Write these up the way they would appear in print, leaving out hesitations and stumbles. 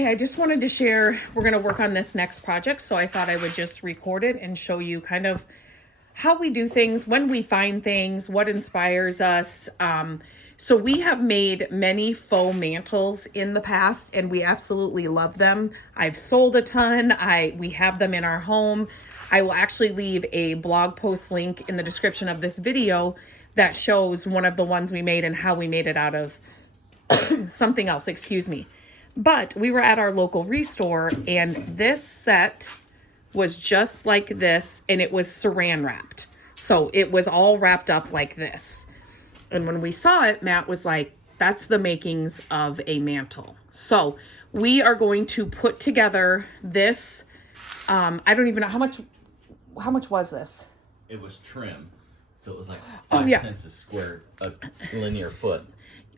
Okay, I just wanted to share, we're going to work on this next project, so I thought I would just record it and show you kind of how we do things, when we find things, what inspires us. So we have made many faux mantles in the past, and we absolutely love them. I've sold a ton. We have them in our home. I will actually leave a blog post link in the description of this video that shows one of the ones we made and how we made it out of something else, excuse me. But we were at our local restore, and this set was just like this, and it was saran wrapped. So it was all wrapped up like this. And when we saw it, Matt was like, that's the makings of a mantle. So we are going to put together this. I don't even know how much was this? It was trim. So it was like 5 Oh, yeah. cents a linear foot.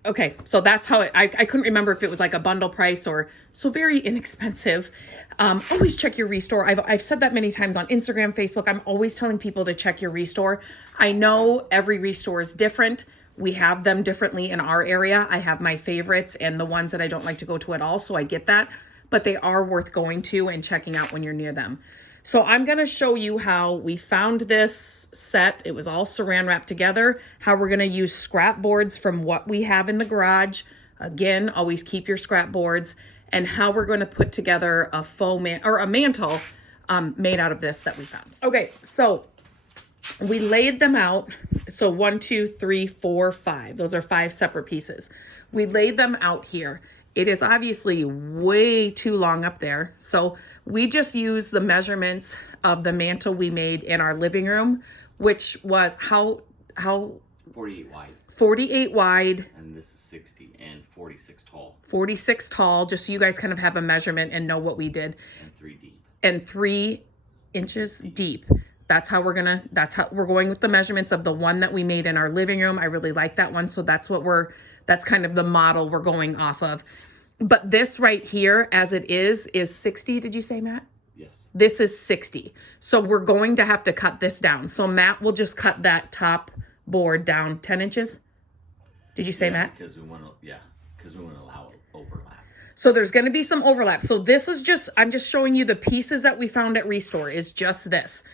Okay, so that's how I couldn't remember if it was like a bundle price or so very inexpensive. Always check your restore. I've said that many times on Instagram, Facebook. I'm always telling people to check your restore. I know every restore is different. We have them differently in our area. I have my favorites and the ones that I don't like to go to at all, so I get that. But they are worth going to and checking out when you're near them. So I'm going to show you how we found this set. It was all saran wrapped together. How we're going to use scrap boards from what we have in the garage. Again, always keep your scrap boards. And how we're going to put together a faux mantle made out of this that we found. Okay, so we laid them out. So 1, 2, 3, 4, 5. Those are 5 separate pieces. We laid them out here. It is obviously way too long up there. So we just use the measurements of the mantle we made in our living room, which was how 48 wide. 48 wide. And this is 60 and 46 tall. 46 tall, just so you guys kind of have a measurement and know what we did. And 3 deep. And 3 inches deep. That's how we're going with the measurements of the one that we made in our living room. I really like that one. So that's that's kind of the model we're going off of. But this right here, as it is 60. Did you say, Matt? Yes. This is 60. So we're going to have to cut this down. So Matt will just cut that top board down 10 inches. Did you say, Matt? Because we want to allow overlap. So there's going to be some overlap. So this is I'm just showing you the pieces that we found at Restore is just this.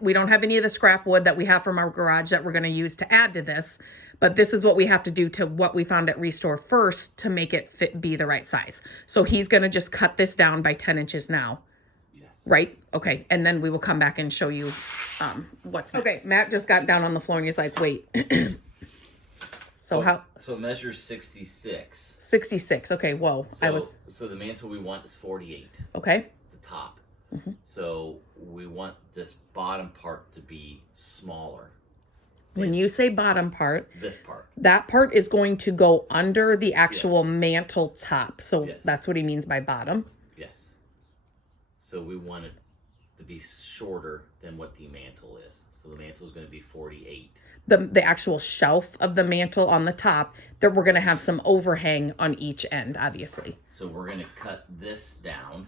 We don't have any of the scrap wood that we have from our garage that we're going to use to add to this, but this is what we have to do to what we found at Restore first to make it be the right size. So he's going to just cut this down by 10 inches now. Yes. Right? Okay. And then we will come back and show you what's next. Okay. Matt just got down on the floor and he's like, wait. So it measures 66. 66. Okay. Whoa. So the mantle we want is 48. Okay. The top. Mm-hmm. So we want this bottom part to be smaller. When you say bottom part, this part, that part is going to go under the actual mantle top. So that's what he means by bottom. Yes. So we want it to be shorter than what the mantle is. So the mantle is going to be 48. The actual shelf of the mantle on the top, that we're going to have some overhang on each end, obviously. So we're going to cut this down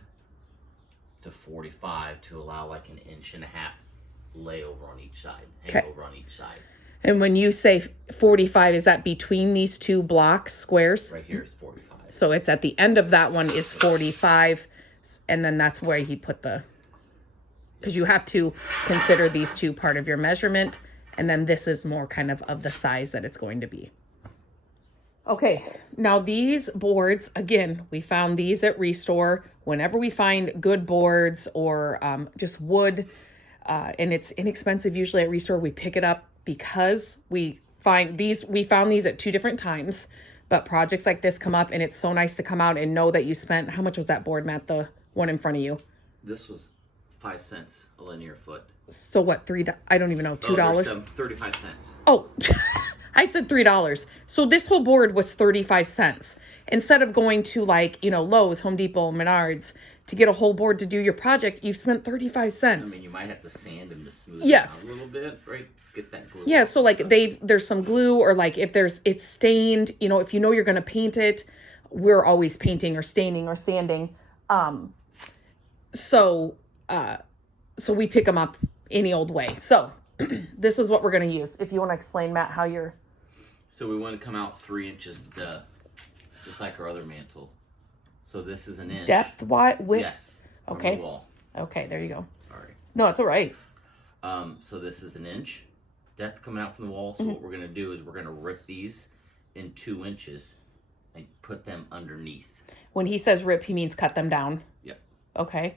to 45 to allow like an 1.5 inch layover on each side, hangover on each side. And when you say 45, is that between these two blocks, squares? Right here is 45. So it's at the end of that one is 45, and then that's where he put because you have to consider these two part of your measurement, and then this is more kind of the size that it's going to be. Okay, now these boards, again, we found these at Restore. Whenever we find good boards or just wood, and it's inexpensive usually at Restore, we pick it up because we found these at 2 different times. But projects like this come up, and it's so nice to come out and know that you spent, how much was that board, Matt, the one in front of you? This was 5 cents a linear foot. So what, I don't even know, $2? 35 cents. Oh, I said $3. So this whole board was 35 cents. Instead of going to Lowe's, Home Depot, Menards to get a whole board to do your project, you've spent 35 cents. I mean, you might have to sand them to smooth it out a little bit, right? Get that glue. Yeah, so there's some glue, or if it's stained, if you know you're going to paint it, we're always painting or staining or sanding. So we pick them up any old way. So this is what we're going to use. If you want to explain, Matt, how you're... So we want to come out 3 inches, just like our other mantle. So this is an inch. Depth, wide, width? Yes. From Okay. the wall. Okay, there you go. Sorry. No, it's all right. So this is an inch depth coming out from the wall. So what we're gonna do is we're gonna rip these in 2 inches and put them underneath. When he says rip, he means cut them down. Yep. Okay.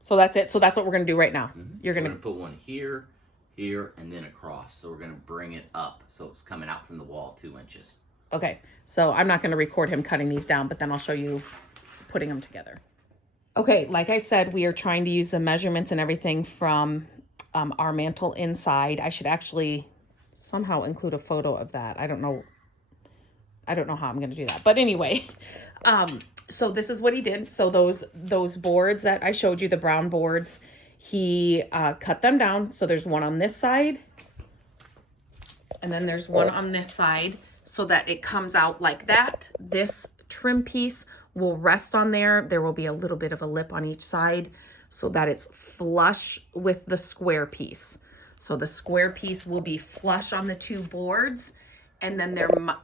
So that's it. So that's what we're gonna do right now. You're We're gonna gonna put one here, here, and then across. So we're gonna bring it up so it's coming out from the wall 2 inches. okay. So I'm not gonna record him cutting these down, but then I'll show you putting them together. Okay, like I said, we are trying to use the measurements and everything from our mantle inside. I should actually somehow include a photo of that. I don't know how I'm going to do that. But anyway, so this is what he did. So those boards that I showed you, the brown boards, he cut them down. So there's one on this side, and then there's one on this side, so that it comes out like that. This trim piece will rest on there. There will be a little bit of a lip on each side so that it's flush with the square piece. So the square piece will be flush on the 2 boards, and then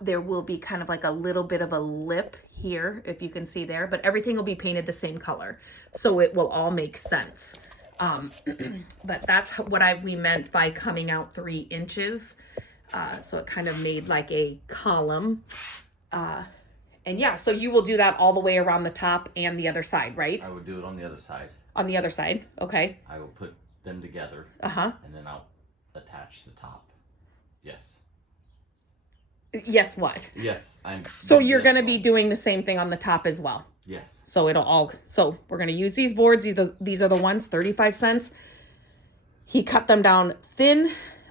there will be kind of like a little bit of a lip here, if you can see there, but everything will be painted the same color. So it will all make sense. But that's what we meant by coming out 3 inches. So it kind of made like a column. And yeah, so you will do that all the way around the top and the other side, right? I would do it on the other side. On the other side, okay. I will put them together. Uh-huh. And then I'll attach the top. Yes. Yes, what? Yes, So you're going to be doing the same thing on the top as well. Yes. So so we're going to use these boards. These are the ones, 35 cents. He cut them down thin.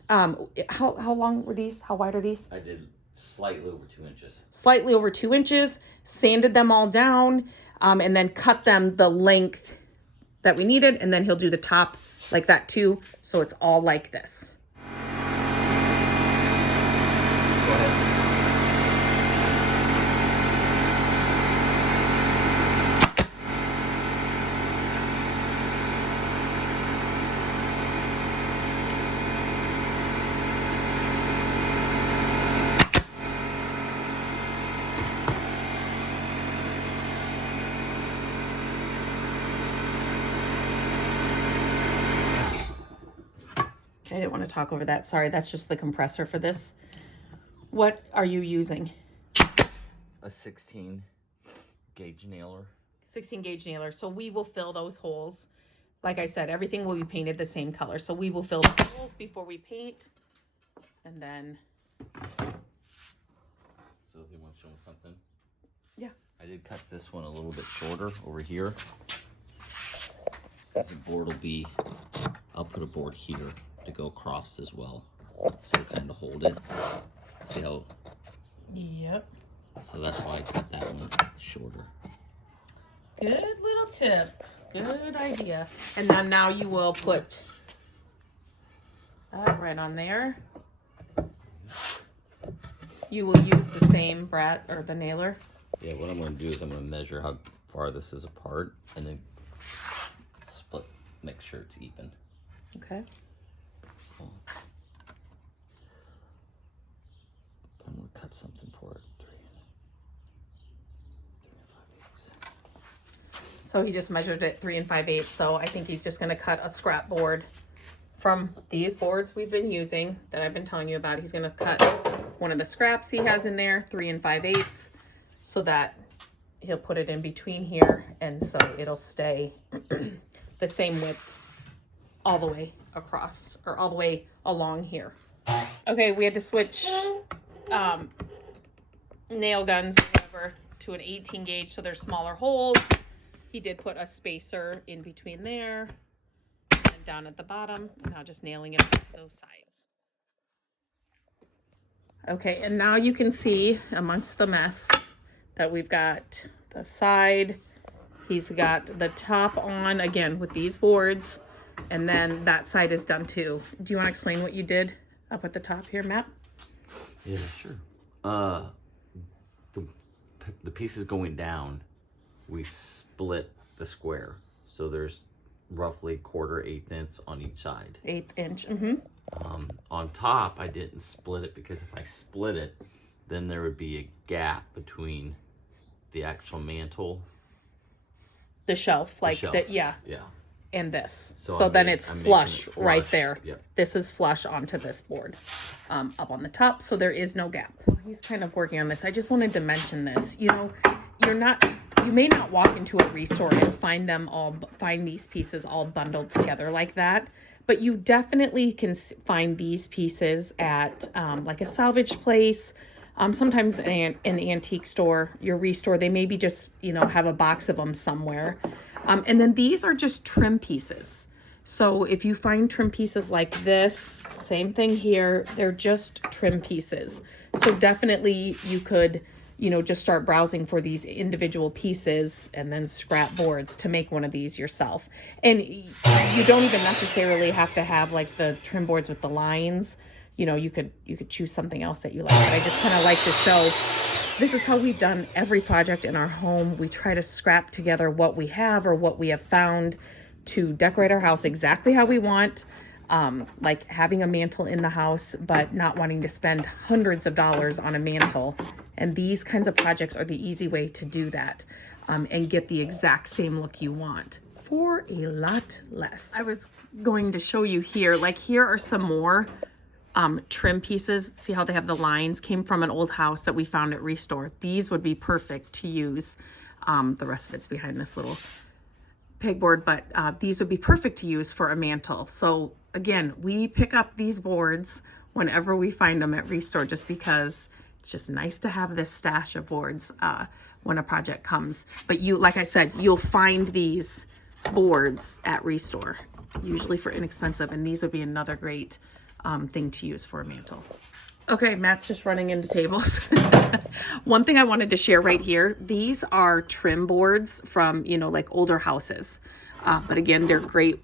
How long were these? How wide are these? I did slightly over 2 inches. Slightly over 2 inches, sanded them all down, and then cut them the length that we needed. And then he'll do the top like that too. So it's all like this. Go ahead. I didn't want to talk over that. Sorry, that's just the compressor for this. What are you using? A 16 gauge nailer. 16 gauge nailer. So we will fill those holes. Like I said, everything will be painted the same color. So we will fill the holes before we paint. And then... So if you want to show them something? Yeah. I did cut this one a little bit shorter over here. Because the board will be... I'll put a board here to go across as well. So kind of hold it. See how... Yep. So that's why I cut that one shorter. Good little tip. Good idea. And then now you will put that right on there. You will use the same the nailer. Yeah, what I'm going to do is I'm going to measure how far this is apart and then split, make sure it's even. Okay. So I'm going to cut something for it. 3 5/8. So he just measured it 3 5/8. So I think he's just going to cut a scrap board from these boards we've been using that I've been telling you about. He's going to cut one of the scraps he has in there, 3 5/8, so that he'll put it in between here, and so it'll stay the same width all the way across, or all the way along here. Okay, we had to switch nail guns or whatever to an 18 gauge, so there's smaller holes. He did put a spacer in between there and down at the bottom, and now just nailing it to those sides. Okay, and now you can see amongst the mess that we've got the side. He's got the top on again with these boards, and then that side is done too. Do you want to explain what you did up at the top here, Matt? Yeah, sure. The pieces going down, we split the square, so there's roughly 1/4 1/8 inch on each side. 1/8 inch. On top, I didn't split it because if I split it, then there would be a gap between the actual mantle. The shelf, like shelf. that, yeah. Yeah. And this. So So I'm then making- it's I'm making flush it right flush. there. Yep. This is flush onto this board, up on the top, so there is no gap. He's kind of working on this. I just wanted to mention this. You know, you may not walk into a resort and find these pieces all bundled together like that, but you definitely can find these pieces at like a salvage place. Sometimes an antique store, your restore, they maybe just, you know, have a box of them somewhere. And then these are just trim pieces. So if you find trim pieces like this, same thing here, they're just trim pieces. So definitely you could, you know, just start browsing for these individual pieces and then scrap boards to make one of these yourself. And you don't even necessarily have to have like the trim boards with the lines. You know, you could choose something else that you like. But I just kind of like to show, this is how we've done every project in our home. We try to scrap together what we have or what we have found to decorate our house exactly how we want. Like having a mantle in the house, but not wanting to spend hundreds of dollars on a mantle. And these kinds of projects are the easy way to do that, and get the exact same look you want for a lot less. I was going to show you here, like here are some more trim pieces. See how they have the lines? Came from an old house that we found at Restore. These would be perfect to use. The rest of it's behind this little pegboard, but these would be perfect to use for a mantle. So again, we pick up these boards whenever we find them at Restore, just because it's just nice to have this stash of boards when a project comes. But you, like I said, you'll find these boards at Restore, usually for inexpensive, and these would be another great thing to use for a mantle. Okay, Matt's just running into tables. One thing I wanted to share right here, these are trim boards from, you know, like older houses. But again, they're great.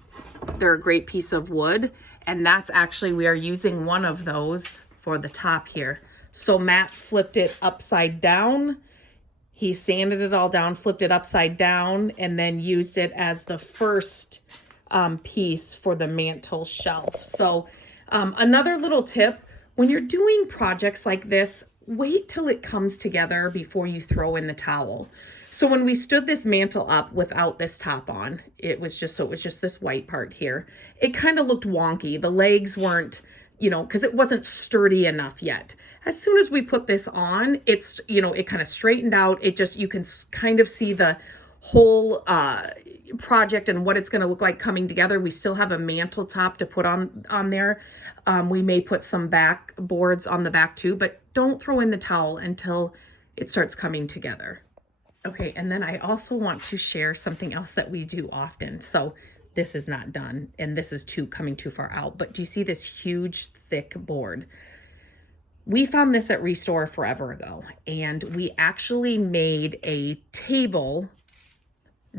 They're a great piece of wood. And that's actually, we are using one of those for the top here. So Matt flipped it upside down. He sanded it all down, flipped it upside down, and then used it as the first piece for the mantle shelf. So another little tip, when you're doing projects like this, wait till it comes together before you throw in the towel. So when we stood this mantle up without this top on, it was just this white part here. It kind of looked wonky. The legs weren't, you know, because it wasn't sturdy enough yet. As soon as we put this on, it's, you know, it kind of straightened out. It just, you can kind of see the whole project and what it's going to look like coming together. We still have a mantle top to put on there. We may put some back boards on the back too, but don't throw in the towel until it starts coming together. Okay, and then I also want to share something else that we do often. So this is not done, and this is coming too far out, but do you see this huge thick board? We found this at Restore forever ago, and we actually made a table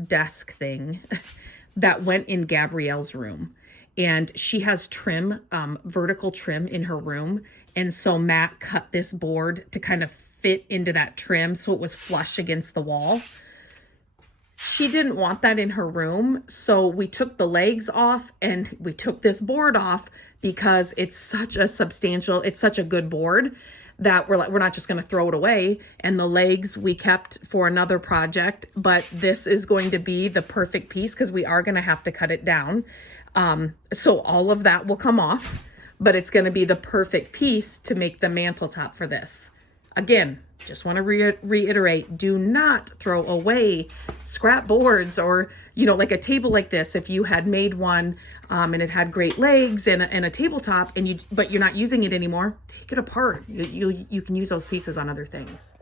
desk thing that went in Gabrielle's room. And she has trim, vertical trim in her room. And so Matt cut this board to kind of fit into that trim so it was flush against the wall. She didn't want that in her room. So we took the legs off and we took this board off because it's such a good board that we're not just going to throw it away. And the legs we kept for another project, but this is going to be the perfect piece because we are going to have to cut it down. So all of that will come off, but it's going to be the perfect piece to make the mantle top for this. Again, just want to reiterate, do not throw away scrap boards or, you know, like a table like this. If you had made one and it had great legs and a tabletop but you're not using it anymore, take it apart. You can use those pieces on other things.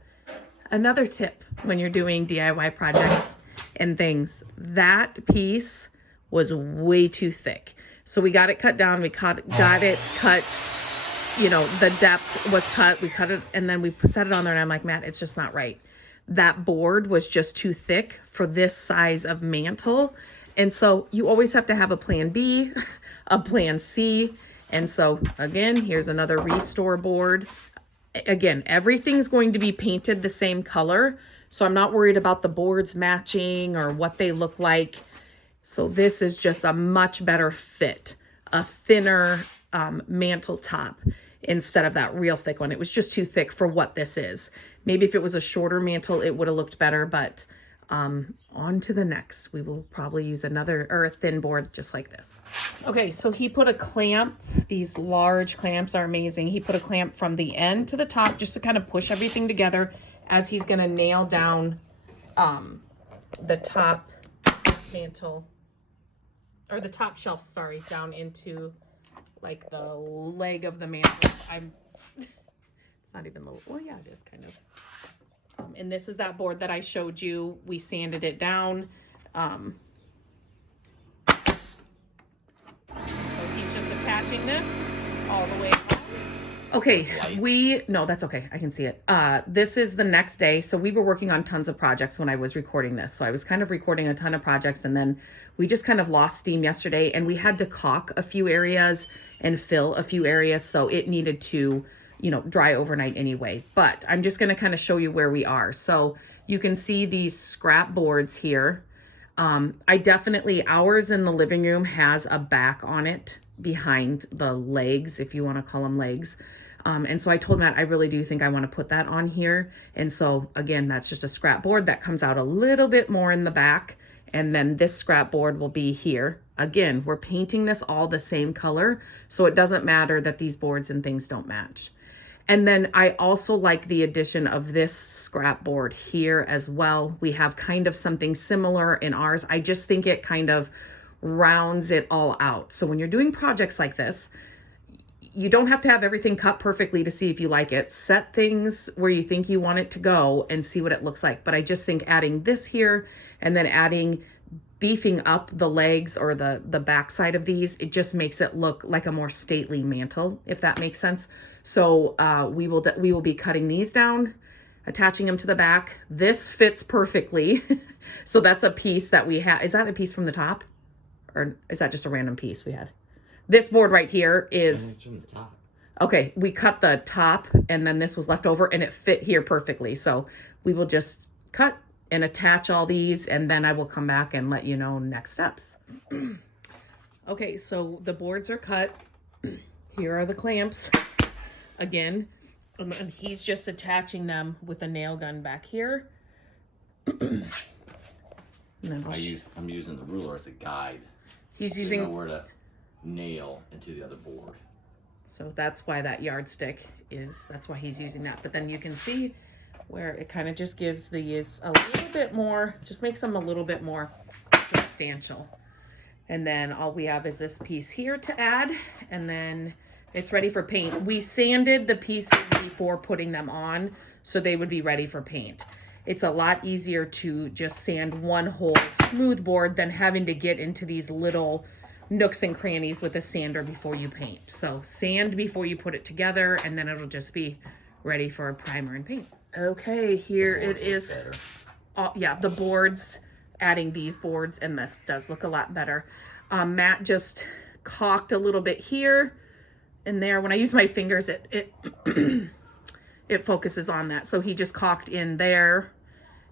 Another tip when you're doing DIY projects and things, that piece was way too thick. So we got it cut down. We got it cut. You know, the depth was cut, we cut it, and then we set it on there, and I'm like, Matt, it's just not right. That board was just too thick for this size of mantle. And so you always have to have a plan B, a plan C. And so again, here's another Restore board. Again, everything's going to be painted the same color. So I'm not worried about the boards matching or what they look like. So this is just a much better fit, a thinner mantle top instead of that real thick one. It was just too thick for what this is. Maybe if it was a shorter mantle, it would have looked better, but on to the next. We will probably use another or a thin board just like this. Okay, so he put a clamp. These large clamps are amazing. He put a clamp from the end to the top just to kind of push everything together as he's gonna nail down the top mantle, or the top shelf, sorry, down into like the leg of the mantle. It's not even the, well, yeah, it is kind of. And this is that board that I showed you. We sanded it down. So he's just attaching this all the way up. Okay, no, that's okay. I can see it. This is the next day. So we were working on tons of projects when I was recording this. So I was kind of recording a ton of projects, and then we just kind of lost steam yesterday, and we had to caulk a few areas and fill a few areas. So it needed to, you know, dry overnight anyway. But I'm just going to kind of show you where we are. So you can see these scrap boards here. I definitely, ours in the living room has a back on it behind the legs, if you want to call them legs. And so I told Matt, I really do think I want to put that on here. And so again, that's just a scrap board that comes out a little bit more in the back. And then this scrap board will be here. Again, we're painting this all the same color, so it doesn't matter that these boards and things don't match. And then I also like the addition of this scrap board here as well. We have kind of something similar in ours. I just think it kind of rounds it all out. So when you're doing projects like this, you don't have to have everything cut perfectly to see if you like it. Set things where you think you want it to go and see what it looks like. But I just think adding this here and then beefing up the legs or the back side of these, it just makes it look like a more stately mantle, if that makes sense. So we will be cutting these down, attaching them to the back. This fits perfectly. So that's a piece that we have. Is that a piece from the top? Or is that just a random piece we had? This board right here is from the top. Okay, we cut the top and then this was left over and it fit here perfectly. So we will just cut and attach all these, and then I will come back and let you know next steps. Okay, so the boards are cut. Here are the clamps. Again, and he's just attaching them with a nail gun back here. And then I'm using the ruler as a guide. He's so using you know where to nail into the other board. So that's why that yardstick is, that's why he's using that. But then you can see where it kind of just gives these a little bit more, just makes them a little bit more substantial. And then all we have is this piece here to add, and then it's ready for paint. We sanded the pieces before putting them on so they would be ready for paint. It's a lot easier to just sand one whole smooth board than having to get into these little nooks and crannies with a sander before you paint. So sand before you put it together, and then it'll just be ready for a primer and paint. Okay, here it is. Yeah, the boards, adding these boards, and this does look a lot better. Matt just caulked a little bit here and there. When I use my fingers, it focuses on that. So he just caulked in there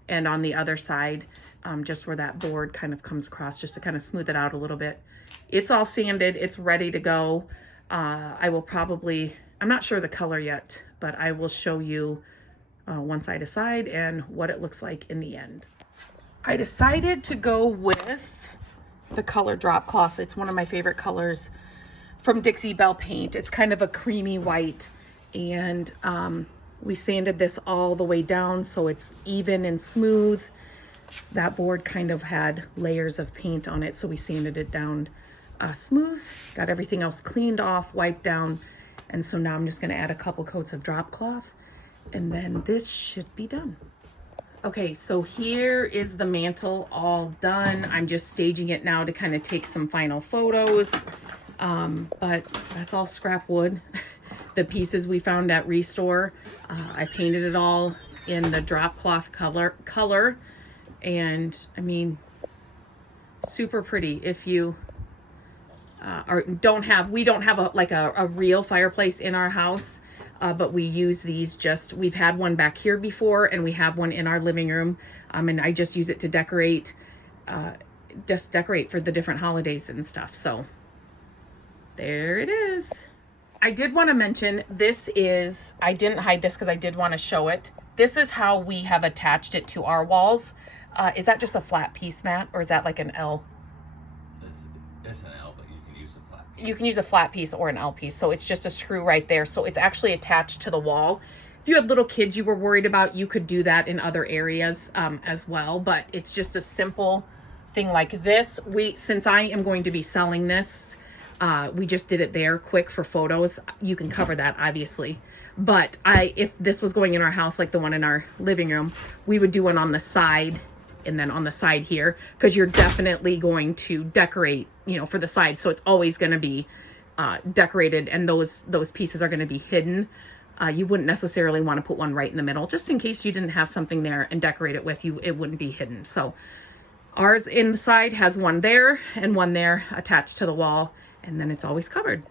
and on the other side, just where that board kind of comes across, just to kind of smooth it out a little bit. It's all sanded. It's ready to go. I will probably, I'm not sure the color yet, but I will show you once I decide and what it looks like in the end. I decided to go with the color drop cloth. It's one of my favorite colors from Dixie Belle Paint. It's kind of a creamy white, and we sanded this all the way down so it's even and smooth. That board kind of had layers of paint on it, so we sanded it down smooth, got everything else cleaned off, wiped down, and so now I'm just going to add a couple coats of drop cloth, and then this should be done. Okay, so here is the mantle all done. I'm just staging it now to kind of take some final photos, but that's all scrap wood. The pieces we found at Restore, I painted it all in the drop cloth color, and I mean, super pretty. If you we don't have a real fireplace in our house, but we use these we've had one back here before, and we have one in our living room, and I just use it to decorate, for the different holidays and stuff. So there it is. I did want to mention, this is, I didn't hide this because I did want to show it. This is how we have attached it to our walls. Is that just a flat piece, Matt, or is that like an L? It's an L, but you can use a flat piece. You can use a flat piece or an L piece. So it's just a screw right there. So it's actually attached to the wall. If you had little kids you were worried about, you could do that in other areas as well. But it's just a simple thing like this. Since I am going to be selling this, we just did it there quick for photos. You can cover that obviously. But if this was going in our house, like the one in our living room, we would do one on the side and then on the side here, because you're definitely going to decorate, for the side. So it's always going to be decorated, and those pieces are going to be hidden. You wouldn't necessarily want to put one right in the middle, just in case you didn't have something there and decorate it with you. It wouldn't be hidden. So ours inside has one there and one there attached to the wall, and then it's always covered.